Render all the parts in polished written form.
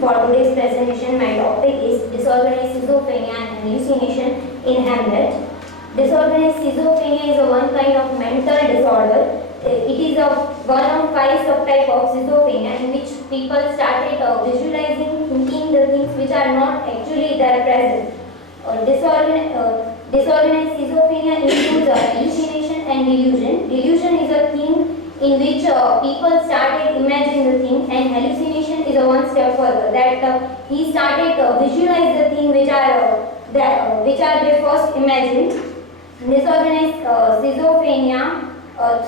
For today's presentation, my topic is disorganized schizophrenia and hallucination in Hamlet. Disorganized schizophrenia is a one kind of mental disorder. It is one of 5 subtypes of schizophrenia in which people started visualizing, thinking the things which are not actually there present. Disorganized schizophrenia includes hallucination and delusion. Delusion is a thing in which people started imagining the thing, and hallucination is a one step further, that he started visualize the thing which are they first imagined. Disorganized schizophrenia,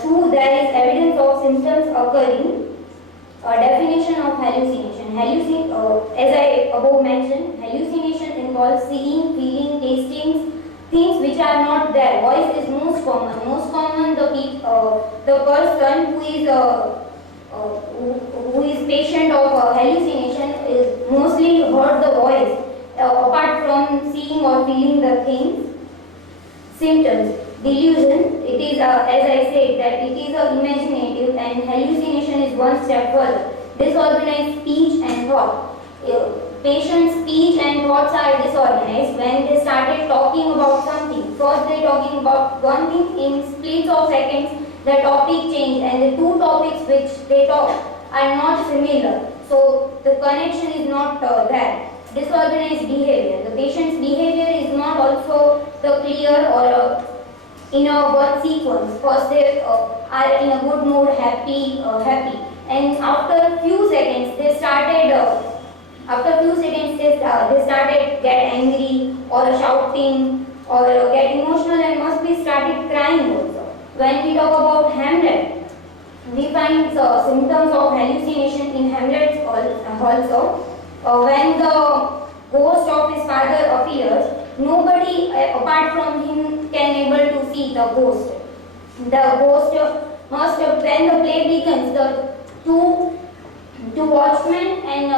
through there is evidence of symptoms occurring. Definition of hallucination. As I above mentioned, hallucination involves seeing, feeling, tasting things which are not there. Voice is most common. Most common, the person who is patient of hallucination is mostly heard the voice, apart from seeing or feeling the things. Symptoms. Delusion, it is as I said that it is imaginative, and hallucination is one step further. Disorganized speech and thought. Patient's speech and thoughts are disorganized when they started talking about something. First they talking about one thing, in splits of seconds the topic changed, and the two topics which they talk are not similar. So the connection is not there. Disorganized behavior. The patient's behavior is not also the clear or in a one sequence. First they are in a good mood, happy, and after few seconds they started get angry or shouting or get emotional, and must be started crying also. When we talk about Hamlet, we find symptoms of hallucination in Hamlet also. When the ghost of his father appears, nobody apart from him can able to see the ghost. The ghost must, when the play begins, the two watchmen and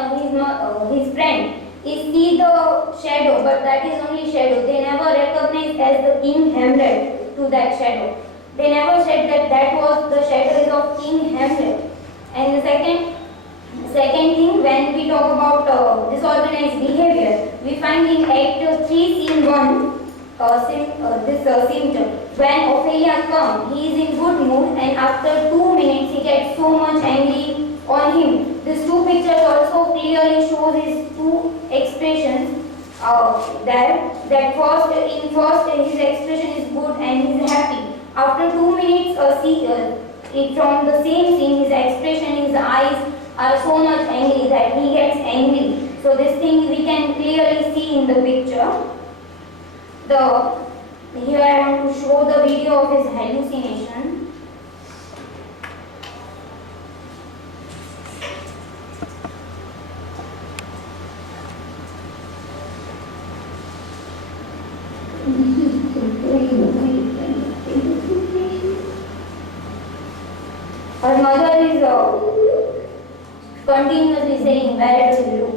his friend is see the shadow, but that is only shadow. They never recognize as the King Hamlet to that shadow. They never said that that was the shadow of King Hamlet. And the second thing, when we talk about disorganized behavior, we find in Act 3, Scene 1, this symptom. When Ophelia comes, he is in good mood, and after 2 minutes he gets so much angry on him. These two pictures also clearly shows his two expressions there. That first his expression is good and he is happy. After 2 minutes, from the same scene, his expression, his eyes are so much angry that he gets angry. So this thing we can clearly see in the picture. Here I want to show the video of his hallucination. Her mother is continuously saying, "Where do you look?"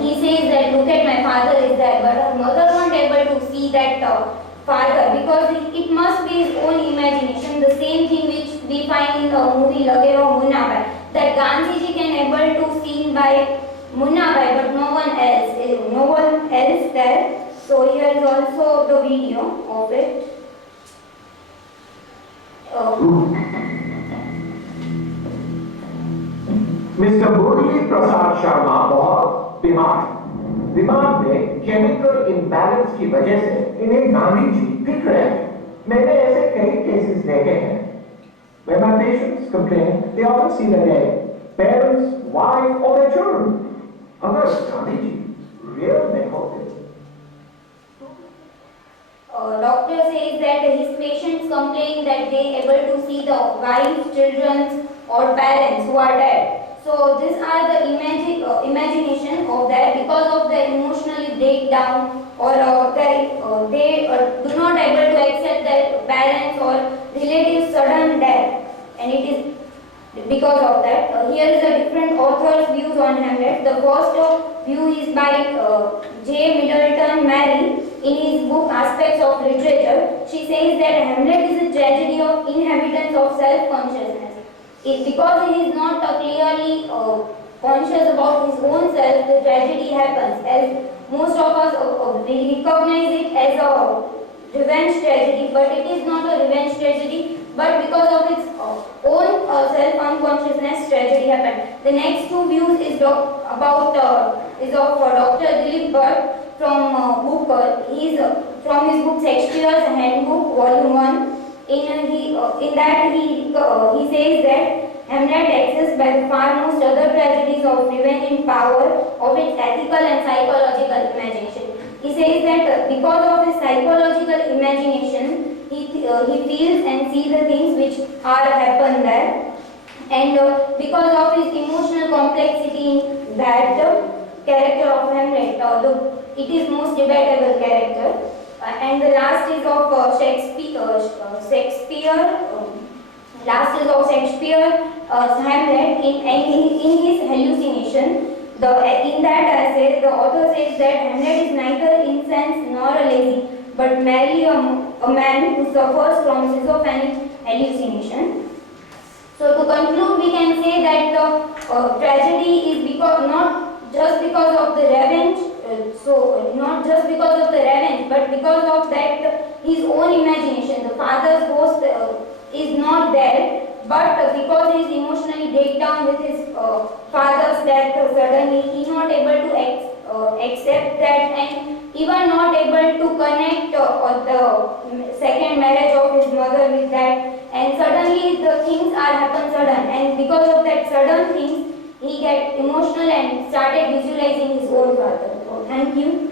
He says that, "Look at my father is there," but her mother wasn't able to see that father, because it must be his own imagination. The same thing which we find in the movie Lage, raho, munna, that Gandhiji can able to see by Munna, but no one else there. So here is also the video of it. Mister Murali Prasad Sharma बहुत दिमाग में chemical imbalance की वजह से इन्हें गांधी जी दिख रहे हैं। मैंने ऐसे कई केसेस देखे हैं। When my patients complain, they often see their parents, wife, or their children. अगर गांधी जी रियल में होते doctor says that his patients complain that they able to see the wives, children or parents who are dead. So these are the imagination of that because of the emotionally breakdown or they do not able to accept their parents or relatives sudden death, and it is because of that. Here is a different author's views on Hamlet. The first view is by J. Middleton Mary in his book Aspects of Literature. She says that Hamlet is a tragedy of inhabitants of self-consciousness. Because he is not clearly conscious about his own self, the tragedy happens. As most of us we recognize it as a revenge tragedy, but it is not a revenge tragedy, but because of its own self-unconsciousness, tragedy happened. The next two views is of Dr. Dilip Bhatt from Booker. He is from his book Shakespeare's Handbook, Volume 1. In that he says that Hamlet exists by the far most other tragedies of revenge in power of its ethical and psychological imagination. He says that because of his psychological imagination, he feels and sees the things which are happen there, and because of his emotional complexity in that character of Hamlet, it is most debatable character. And the last is of Hamlet in his hallucination. In that essay, the author says that Hamlet is neither insane nor a lazy, but merely a man who suffers from schizophrenic hallucination. So to conclude, we can say that the tragedy is not just because of the revenge, but because of that his own imagination. The father's ghost is not there, but because he is emotionally breakdown with his father's death, suddenly he is not able to accept that, and even not able to connect the second marriage of his mother with that, and suddenly the things are happen sudden, and because of that sudden things he get emotional and started visualizing his own father. So thank you.